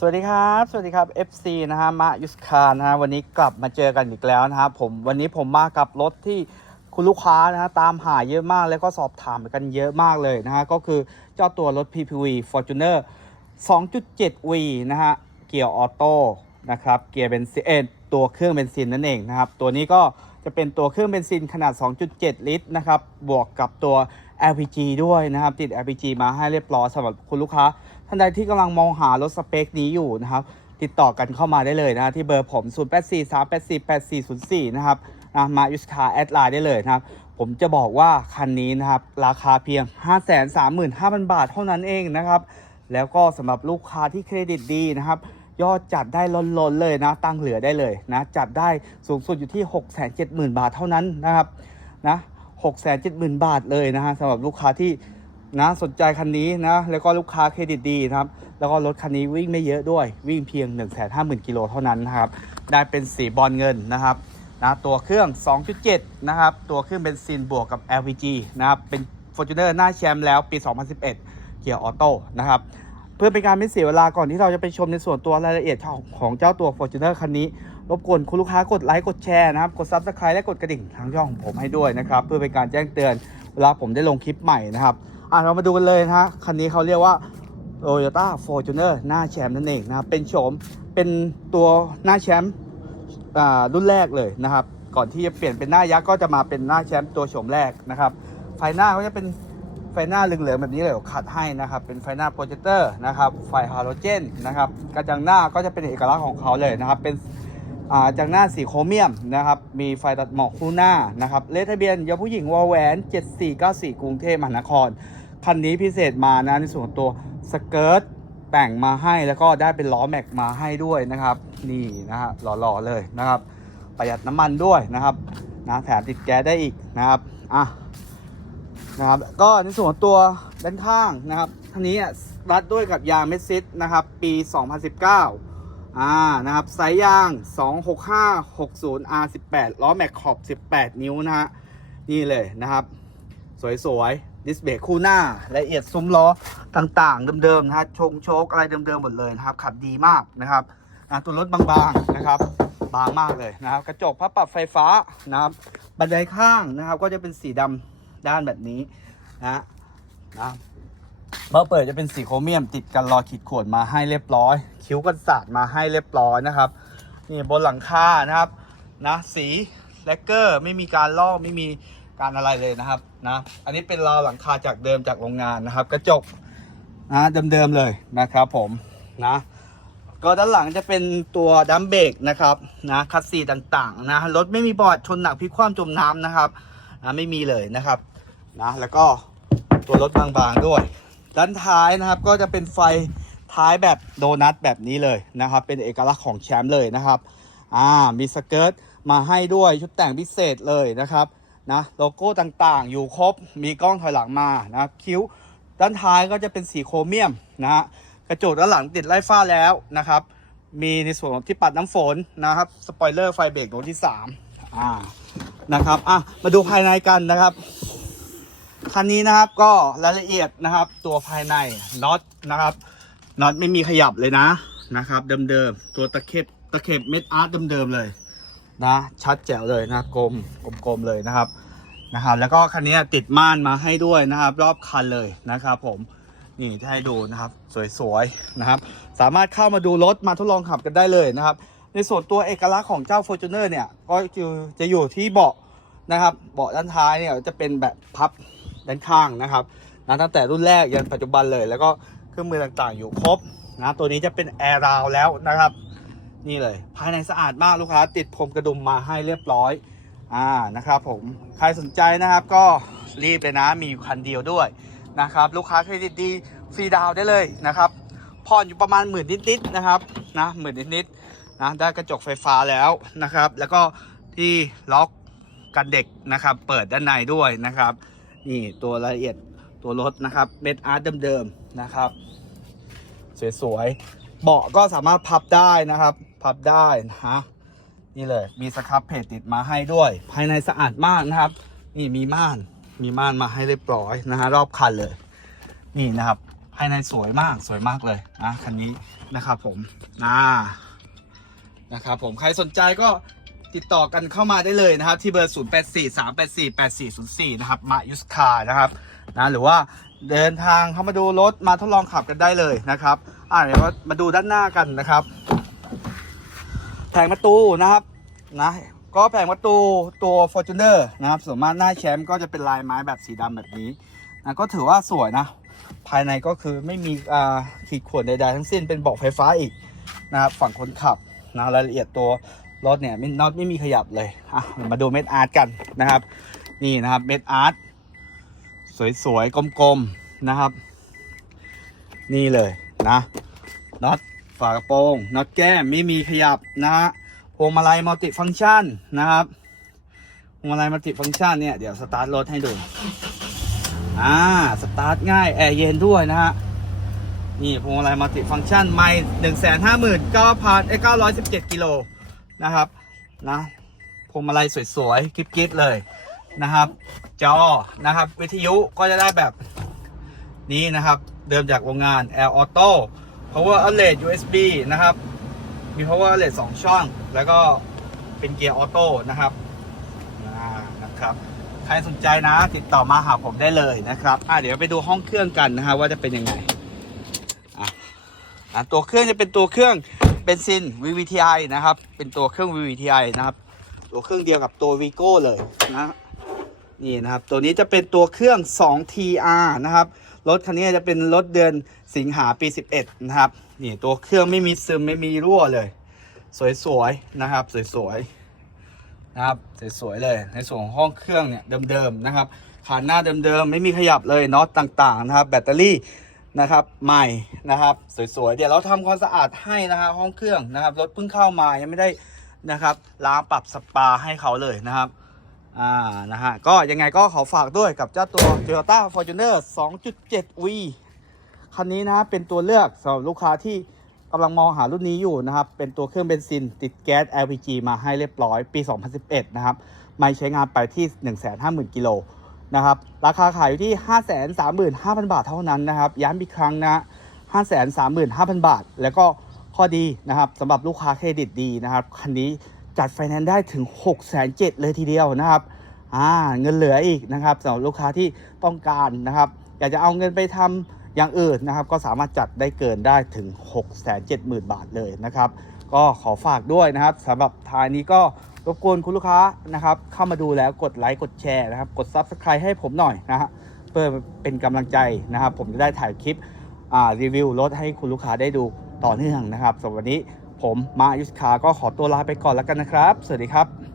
สวัสดีครับ สวัสดีครับ FC นะฮะมายุสคานะฮะวันนี้กลับมาเจอกันอีกแล้วนะครับผมวันนี้ผมมากับรถที่คุณลูกค้านะฮะตามหาเยอะมากแล้วก็สอบถามกันเยอะมากเลยนะฮะก็คือเจ้าตัวรถ PPV Fortuner 2.7V นะฮะเกียร์ออโต้นะครับเกียร์เบนซินเอตัวเครื่องเบนซินนั่นเองนะครับตัวนี้ก็จะเป็นตัวเครื่องเบนซินขนาด 2.7 ลิตรนะครับบวกกับตัว LPG ด้วยนะครับติด LPG มาให้เรียบร้อยสำหรับคุณลูกค้า ท่านใดที่กำลังมองหารถสเปคนี้อยู่นะครับ ติดต่อกันเข้ามาได้เลยนะที่เบอร์ผม 0843848404 นะครับนะมายุสคาแอดไลน์ได้เลยนะครับ ผมจะบอกว่าคันนี้นะครับ ราคาเพียง 535,000 บาทเท่านั้นเองนะครับ แล้วก็สำหรับลูกค้าที่เครดิตดีนะครับยอดจัดได้ล้นๆเลยนะ ตั้งเหลือได้เลยนะ จัดได้สูงสุดอยู่ที่ 670,000 บาทเท่านั้นนะครับนะ670,000 บาทเลยนะฮะสำหรับลูกค้าที่ นะสนใจคันนี้นะแล้วก็ลูกค้าเครดิตดีนะครับแล้วก็รถคันนี้วิ่งไม่เยอะด้วยวิ่งเพียง 1 5 0 0 0 0กิโลเท่านั้นนะครับได้เป็นสีบอลเงินนะครับนะตัวเครื่อง 2.7 นะครับ ตัวเครื่องเบนซินบวกกับ LPG นะครับเป็น Fortuner หน้าแชมป์แล้วปี 2011 เกียร์ออโต้นะครับเพื่อเป็นการไม่เสียเวลาก่อนที่เราจะไปชมในส่วนตัวรายละเอียดของเจ้าตัว Fortuner คันนี้ รบกวนคุณลูกค้ากดไลค์กดแชร์นะครับ กด Subscribe และกดกระดิ่งทางช่องของผมให้ด้วยนะครับ เพื่อเป็นการแจ้งเตือนเวลาผมได้ลงคลิปใหม่นะครับ อะเรามาดูกันเลยนะฮะคันนี้เขาเรียกว่า Toyota Fortuner หน้าแชมป์นั่นเองนะครับเป็นโฉมเป็นตัวหน้าแชมป์อ่ารุ่นแรกเลยนะครับ ก่อนที่จะเปลี่ยนเป็นหน้ายักษ์ก็จะมาเป็นหน้าแชมป์ตัวโฉมแรกนะครับ ไฟหน้าก็จะเป็นไฟหน้าเหลืองๆแบบนี้เลยขัดให้นะครับ เป็นไฟหน้าโปรเจคเตอร์นะครับไฟฮาโลเจนนะครับกระจังหน้าก็จะเป็นเอกลักษณ์ของเขาเลยนะครับเป็นอ่าจากหน้าสีโครเมียมนะครับมีไฟตัดหมอกคู่หน้านะครับเลขทะเบียนยาผู้หญิงวอแหวน 7494 กรุงเทพมหานคร คันนี้พิเศษมานะในส่วนตัวสเกิร์ตแต่งมาให้แล้วก็ได้เป็นล้อแม็กมาให้ด้วยนะครับ นี่นะฮะหล่อๆเลยนะครับ ประหยัดน้ำมันด้วยนะครับนะแถมติดแก๊สได้อีกนะครับอะนะครับก็ในส่วนตัวด้านข้างนะครับทันนี้รัดด้วยกับยางเมสซิสนะครับ ปี 2019อ่านะครับสายยาง 26560 R18 ล้อแม็กขอบ 18 นิ้วนะฮะนี่เลยนะครับ สวยๆ ดิสเบรกคู่หน้าละเอียดซุ้มล้อต่างๆ เดิมๆนะฮะชงโชคอะไรเดิมๆหมดเลยนะครับ ขับดีมากนะครับตัวรถบางๆนะครับบางมากเลยนะครับ กระจกพับปรับไฟฟ้านะครับบันไดข้างนะครับ ก็จะเป็นสีดำด้านแบบนี้นะนะเมื่อเปิดจะเป็นสีโครเมียมติดกันรอขีดข่วนมาให้เรียบร้อย คิ้วกันศาสตร์มาให้เรียบร้อยนะครับนี่บนหลังคานะครับนะสีแลกเกอร์ไม่มีการลอกไม่มี การอะไรเลยนะครับนะอันนี้เป็นราวหลังคาจากเดิมจากโรงงานนะครับ กระจกนะเดิมๆเลยนะครับผมนะก็ด้านหลังจะเป็นตัวดัมเบรกนะครับนะคัสซีต่างๆนะรถไม่มีบอดชนหนักพลิกคว่ำจมน้ำนะครับนะไม่มีเลยนะครับนะแล้วก็ตัวรถบางๆด้วย ด้านท้ายนะครับก็จะเป็นไฟท้ายแบบโดนัทแบบนี้เลยนะครับ เป็นเอกลักษณ์ของแชมป์เลยนะครับอ่ามีสเกิร์ตมาให้ด้วยชุดแต่งพิเศษเลยนะครับ นะโลโก้ต่างๆ อยู่ครบมีกล้องถอยหลังมานะคิ้วด้านท้ายก็จะเป็นสีโครเมียมนะฮะกระจกด้านหลังติดไล่ฟ้าแล้วนะครับ มีในส่วนของที่ปัดน้ำฝนนะครับสปอยเลอร์ไฟเบรกโหนที่3อ่านะครับอะมาดูภายในกันนะครับคันนี้นะครับก็รายละเอียดนะครับ ตัวภายในน็อตนะครับน็อตไม่มีขยับเลยนะนะครับ เดิมๆตัวตะเข็บตะเข็บเม็ดอาร์ตเดิมๆเลย นะชัดแจ๋วเลยนะกลมกลมๆเลยนะครับนะครับ แล้วก็คันนี้ติดม่านมาให้ด้วยนะครับ รอบคันเลยนะครับ ผมนี่จะให้ดูนะครับ สวยๆนะครับ สามารถเข้ามาดูรถมาทดลองขับกันได้เลยนะครับ ในส่วนตัวเอกลักษณ์ของเจ้า Fortuner เนี่ยก็จะอยู่ที่เบาะนะครับ เบาะด้านท้ายเนี่ยจะเป็นแบบพับด้านข้างนะครับนะตั้งแต่รุ่นแรกยันปัจจุบันเลย แล้วก็เครื่องมือต่างๆอยู่ครบนะตัวนี้จะเป็นแอร์ราวแล้วนะครับ นี่เลย ภายในสะอาดมากลูกค้า ติดพรมกระดุมมาให้เรียบร้อยอ่านะครับผมใครสนใจนะครับก็รีบเลยนะมีอยู่คันเดียวด้วยนะครับลูกค้าเครดิตดีฟรีดาวได้เลยนะครับผ่อนอยู่ประมาณหมื่นนิดๆนะครับนะหมื่นนิดๆนะได้กระจกไฟฟ้าแล้วนะครับ แล้วก็ที่ล็อกกันเด็กนะครับ เปิดด้านในด้วยนะครับ นี่ตัวรายละเอียดตัวรถนะครับเม็ดอาร์ตเดิมๆนะครับ สวยๆเบาะก็สามารถพับได้นะครับ พับได้นะฮะนี่เลยมีสครับเพจติดมาให้ด้วย ภายในสะอาดมากนะครับ นี่มีม่านมีม่านมาให้เรียบร้อยนะฮะรอบคันเลย นี่นะครับ ภายในสวยมากสวยมากเลยนะคันนี้นะครับผมนะนะครับผมใครสนใจก็ติดต่อกันเข้ามาได้เลยนะครับ ที่เบอร์ 0 8 4 3 8 4 8 4 0 4 นะครับ มายุสคานะครับนะหรือว่าเดินทางเข้ามาดูรถมาทดลองขับกันได้เลยนะครับอ่าเดี๋ยวมาดูด้านหน้ากันนะครับ งประตูนะครับนะก็แผงประตูตัว Fortuner นะครับส่วนมากหน้าแชมป์ก็จะเป็นลายไม้แบบสีดำแบบนี้นะก็ถือว่าสวยนะ ภายในก็คือไม่มีอ่าขีดข่วนใดๆทั้งสิ้นเป็นเบาะไฟฟ้าอีกนะครับฝั่งคนขับนะรายละเอียดตัวรถเนี่ยไม่น็อตไม่มีขยับเลยอะมาดูเม็ดอาร์ตกันนะครับ นี่นะครับเม็ดอาร์ตสวยๆกลมๆนะครับ นี่เลยนะน็อต ฝากระโปรงน็อตแก้มไม่มีขยับนะฮะพวงมาลัยมัลติฟังก์ชันนะครับพวงมาลัยมัลติฟังก์ชันเนี่ยเดี๋ยวสตาร์ทรถให้ดูอ่าสตาร์ทง่ายแอร์เย็นด้วยนะฮะนี่พวงมาลัยมัลติฟังก์ชันไม่หนึ่งแสนห้าหมื่นเก้าพันเอ้เก้าร้อยสิบเจ็ดกิโลนะครับนะพวงมาลัยสวยๆกริบๆเลยนะครับ จอนะครับวิทยุก็จะได้แบบนี้นะครับ เดิมจากโรงงาน Air Auto Power Outlet USB นะครับ มี Power Outlet 2 ช่อง แล้วก็เป็นเกียร์ออโต้นะครับนะครับ ใครสนใจนะ ติดต่อมาหาผมได้เลยนะครับ อะเดี๋ยวไปดูห้องเครื่องกันนะฮะว่าจะเป็นยังไง อะอะตัวเครื่องจะเป็นตัวเครื่องเบนซิน VVTi นะครับ เป็นตัวเครื่อง VVTi นะครับ ตัวเครื่องเดียวกับตัว Vigo เลยนะ นี่นะครับ ตัวนี้จะเป็นตัวเครื่อง 2TR นะครับ รถคันนี้จะเป็นรถเดือนสิงหาปี 11 นะครับ นี่ตัวเครื่องไม่มีซึมไม่มีรั่วเลย สวยๆนะครับ สวยๆนะครับสวยๆเลย ในส่วนของห้องเครื่องเนี่ยเดิมๆนะครับขาหน้าเดิมๆไม่มีขยับเลยน็อตต่างๆนะครับ แบตเตอรี่นะครับใหม่นะครับ สวยๆ เดี๋ยวเราทำความสะอาดให้นะครับห้องเครื่องนะครับรถเพิ่งเข้ามายังไม่ได้นะครับล้างปรับสปาให้เขาเลยนะครับ อ่านะฮะก็ยังไงก็ขอฝากด้วยกับเจ้าตัว Toyota Fortuner 2.7V คันนี้นะเป็นตัวเลือกสำหรับลูกค้าที่กำลังมองหารุ่นนี้อยู่นะครับ เป็นตัวเครื่องเบนซิน ติดแก๊ส LPG มาให้เรียบร้อยปี 2011 นะครับ ไม่ใช้งานไปที่ 150,000 กิโลนะครับ ราคาขายอยู่ที่ 535,000 บาทเท่านั้นนะครับ ย้ำอีกครั้งนะ 535,000 บาท แล้วก็ข้อดีนะครับสำหรับลูกค้าเครดิตดีนะครับ คันนี้ จัดไฟแนนซ์ได้ถึง6,700เลยทีเดียวนะครับอ่าเงินเหลืออีกนะครับสำหรับลูกค้าที่ต้องการนะครับ อยากจะเอาเงินไปทำอย่างอื่นนะครับ ก็สามารถจัดได้เกินได้ถึง 670,000 บาทเลยนะครับ ก็ขอฝากด้วยนะครับสำหรับท้ายนี้ก็รบกวนคุณลูกค้านะครับ เข้ามาดูแล้วกดไลค์กดแชร์นะครับ กด Subscribe ให้ผมหน่อยนะฮะเพื่อเป็นกำลังใจนะครับ ผมจะได้ถ่ายคลิปรีวิวรถให้คุณลูกค้าได้ดูต่อเนื่องนะครับสำหรับวันนี้ ผมมายุสคาก็ขอตัวลาไปก่อนแล้วกันนะครับ สวัสดีครับ